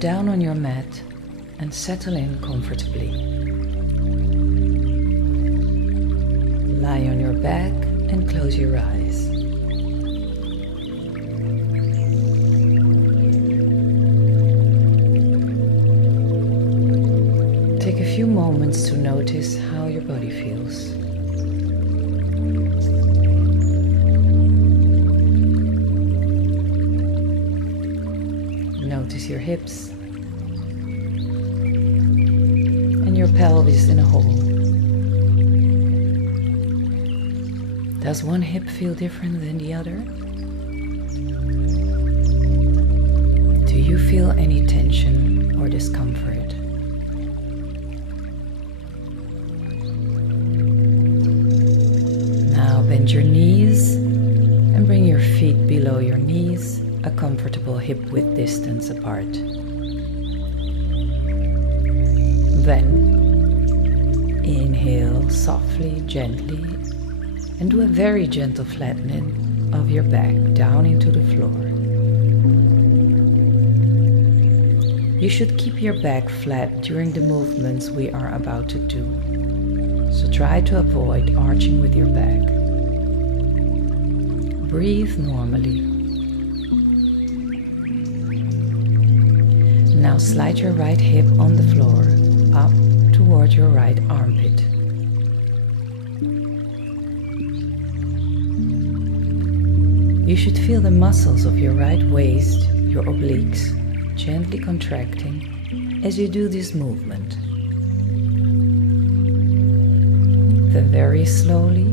down on your mat and settle in comfortably. Lie on your back and close your eyes. Take a few moments to notice how your body feels. Notice your hips and your pelvis in a whole. Does one hip feel different than the other? Do you feel any tension or discomfort? Now bend your knees and bring your feet below your knees, a comfortable hip-width distance apart. Then inhale softly, gently, and do a very gentle flattening of your back down into the floor. You should keep your back flat during the movements we are about to do, so try to avoid arching with your back. Breathe normally. Now slide your right hip on the floor up toward your right armpit. You should feel the muscles of your right waist, your obliques, gently contracting as you do this movement. Then very slowly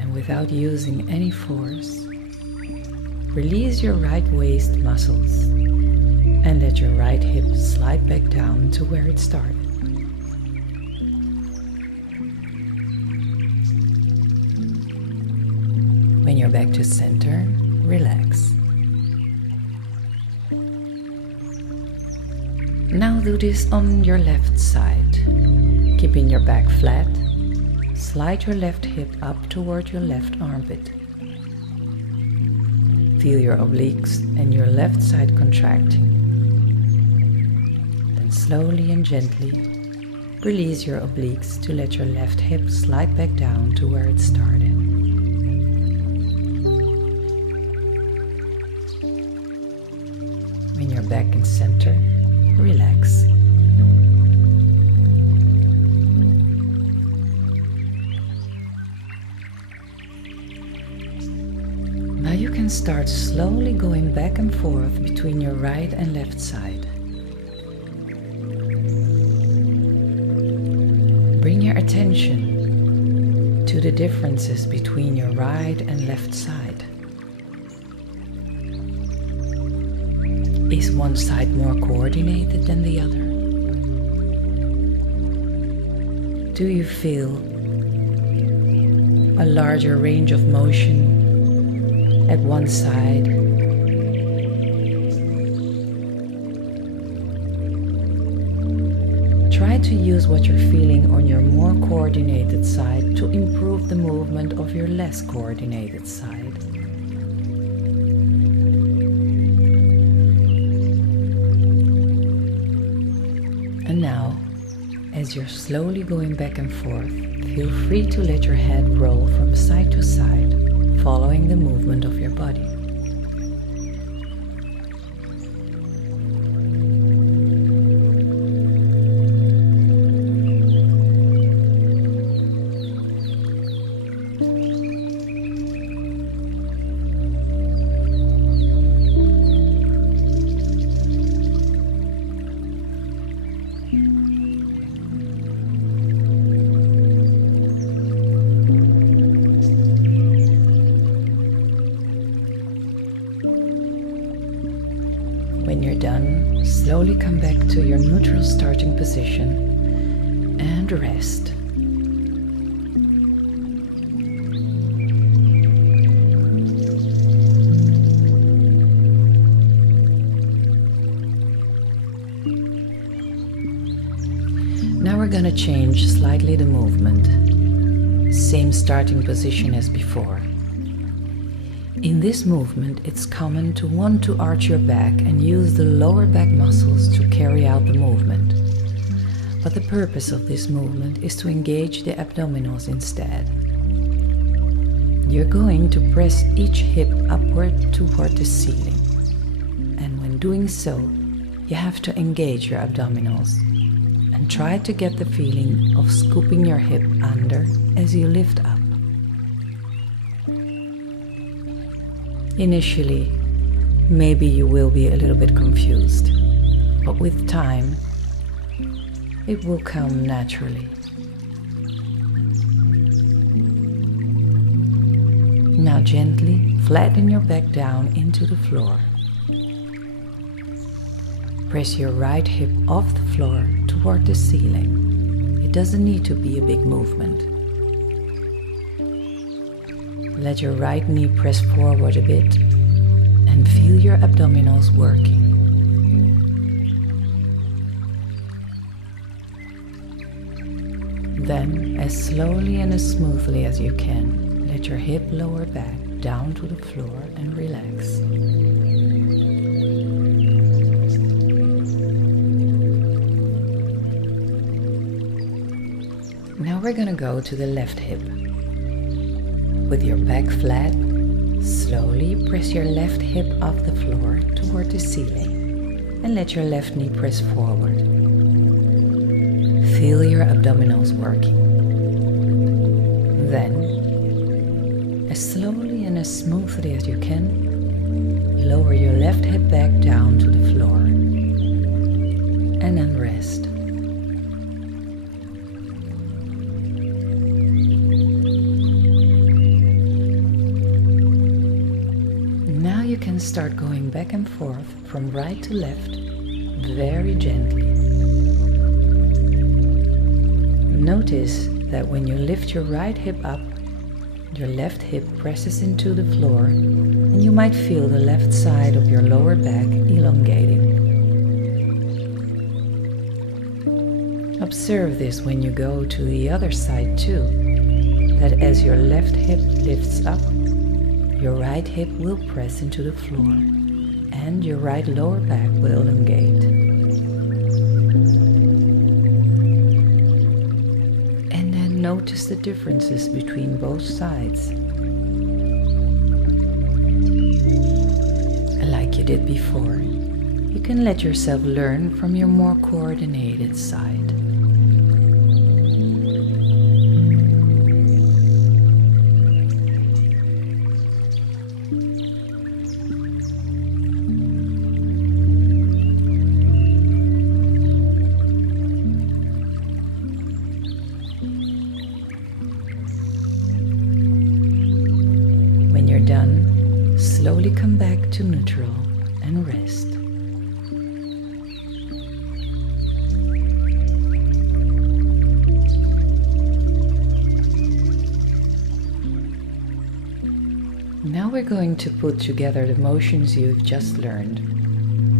and without using any force, release your right waist muscles and let your right hip slide back down to where it started. When you're back to center, relax. Now do this on your left side. Keeping your back flat, slide your left hip up toward your left armpit. Feel your obliques and your left side contracting. Then slowly and gently release your obliques to let your left hip slide back down to where it started. When you're back in center, relax. Now you can start slowly going back and forth between your right and left side. Bring your attention to the differences between your right and left side. Is one side more coordinated than the other? Do you feel a larger range of motion at one side? Try to use what you're feeling on your more coordinated side to improve the movement of your less coordinated side. And now, as you're slowly going back and forth, feel free to let your head roll from side to side, following the movement of your body. When you're done, slowly come back to your neutral starting position and rest. Now we're gonna change slightly the movement. Same starting position as before. In this movement, it's common to want to arch your back and use the lower back muscles to carry out the movement. But the purpose of this movement is to engage the abdominals instead. You're going to press each hip upward toward the ceiling. And when doing so, you have to engage your abdominals and try to get the feeling of scooping your hip under as you lift up. Initially, maybe you will be a little bit confused, but with time, it will come naturally. Now gently flatten your back down into the floor. Press your right hip off the floor toward the ceiling. It doesn't need to be a big movement. Let your right knee press forward a bit and feel your abdominals working. Then, as slowly and as smoothly as you can, let your hip lower back down to the floor and relax. Now we're going to go to the left hip. With your back flat, slowly press your left hip off the floor toward the ceiling and let your left knee press forward. Feel your abdominals working. Then, as slowly and as smoothly as you can, lower your left hip back down to the floor and then rest. You can start going back and forth from right to left very gently. Notice that when you lift your right hip up, your left hip presses into the floor and you might feel the left side of your lower back elongating. Observe this when you go to the other side too, that as your left hip lifts up, your right hip will press into the floor and your right lower back will elongate. And then notice the differences between both sides. Like you did before, you can let yourself learn from your more coordinated side. Done, slowly come back to neutral and rest. Now we're going to put together the motions you've just learned.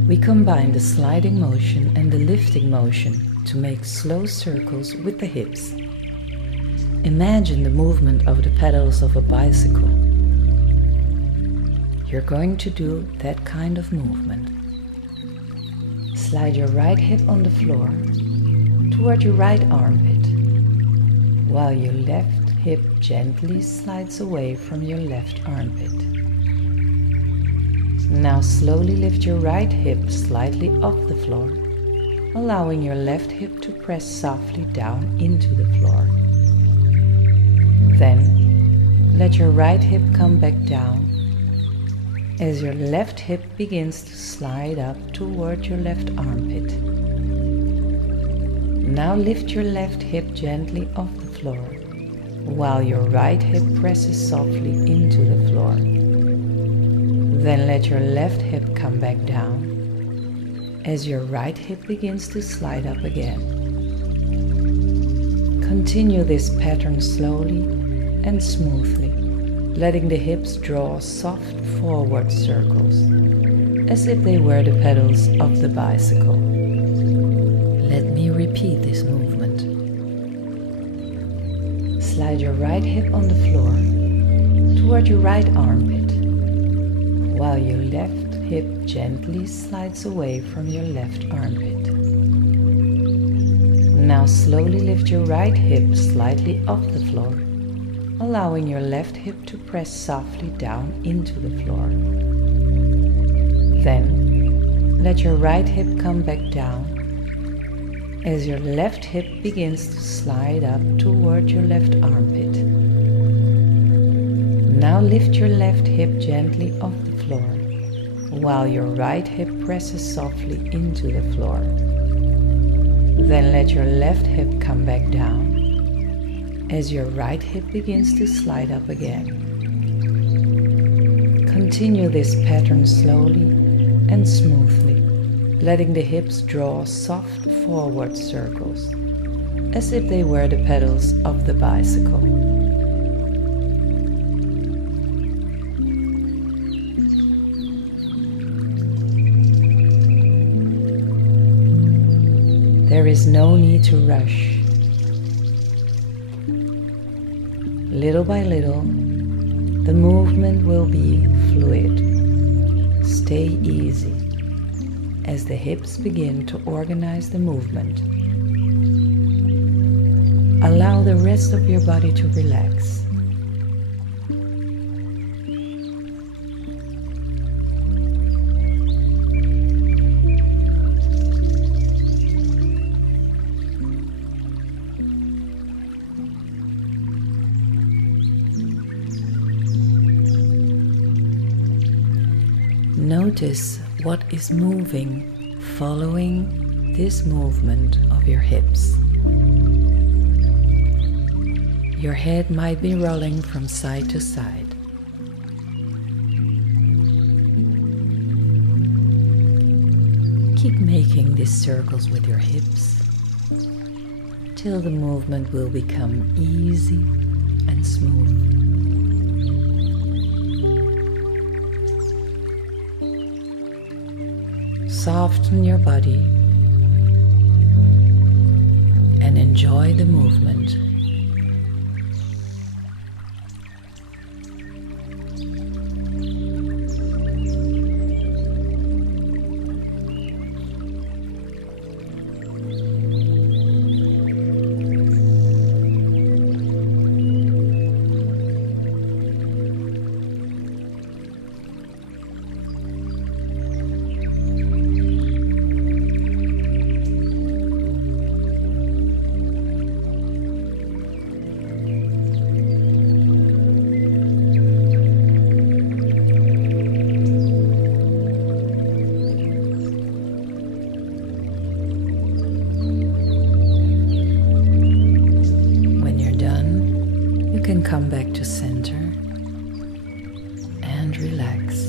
We combine the sliding motion and the lifting motion to make slow circles with the hips. Imagine the movement of the pedals of a bicycle. You're going to do that kind of movement. Slide your right hip on the floor toward your right armpit, while your left hip gently slides away from your left armpit. Now slowly lift your right hip slightly off the floor, allowing your left hip to press softly down into the floor. Then let your right hip come back down as your left hip begins to slide up toward your left armpit. Now lift your left hip gently off the floor, while your right hip presses softly into the floor. Then let your left hip come back down as your right hip begins to slide up again. Continue this pattern slowly and smoothly, letting the hips draw soft forward circles, as if they were the pedals of the bicycle. Let me repeat this movement. Slide your right hip on the floor toward your right armpit, while your left hip gently slides away from your left armpit. Now slowly lift your right hip slightly off the floor, allowing your left hip to press softly down into the floor. Then, let your right hip come back down as your left hip begins to slide up toward your left armpit. Now lift your left hip gently off the floor, while your right hip presses softly into the floor. Then let your left hip come back down as your right hip begins to slide up again. Continue this pattern slowly and smoothly, letting the hips draw soft forward circles, as if they were the pedals of the bicycle. There is no need to rush. Little by little, the movement will be fluid. Stay easy as the hips begin to organize the movement. Allow the rest of your body to relax. Notice what is moving following this movement of your hips. Your head might be rolling from side to side. Keep making these circles with your hips till the movement will become easy and smooth. Soften your body and enjoy the movement. Come back to center and relax.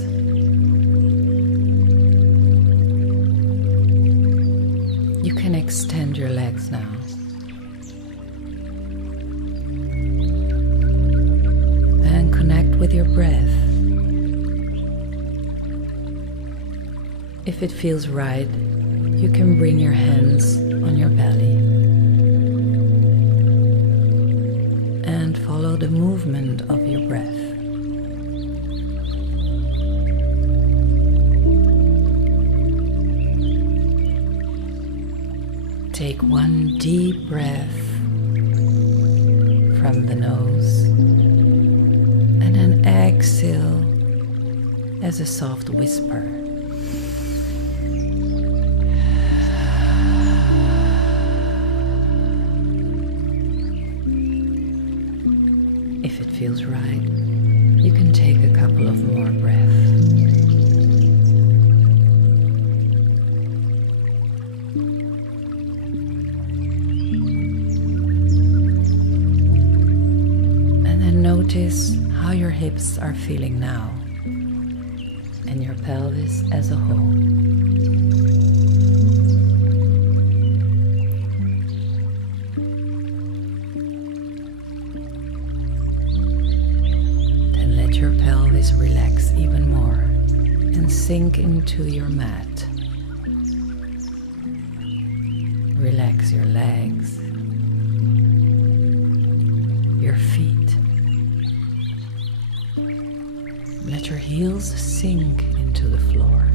You can extend your legs now. And connect with your breath. If it feels right, you can bring your hands on your belly. And follow the movement of your breath. Take one deep breath from the nose and then exhale as a soft whisper. If it feels right, you can take a couple of more breaths. And then notice how your hips are feeling now, and your pelvis as a whole. Your pelvis relax even more and sink into your mat. Relax your legs, your feet, Let your heels sink into the floor.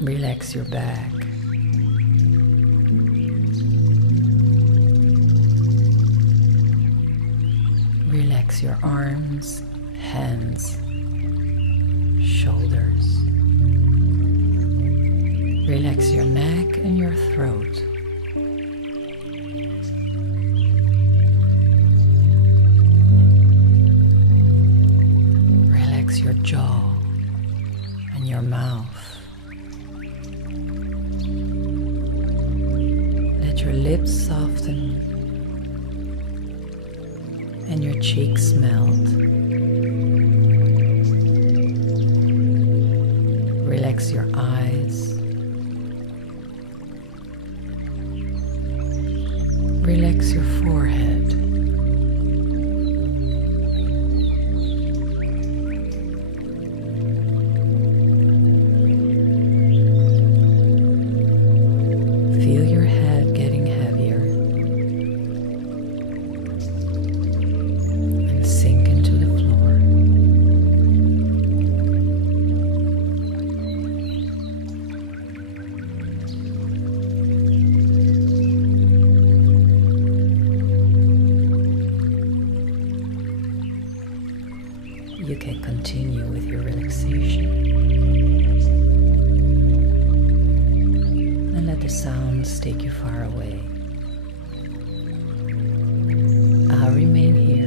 Relax your back. Relax your arms, hands, shoulders. Relax your neck and your throat. Relax your jaw and your mouth. Let your lips soften and your cheeks melt. Relax your eyes. Relax your forehead. Feel your head getting heavier and sink into the floor. You can continue with your relaxation and let the sounds take you far away. I'll remain here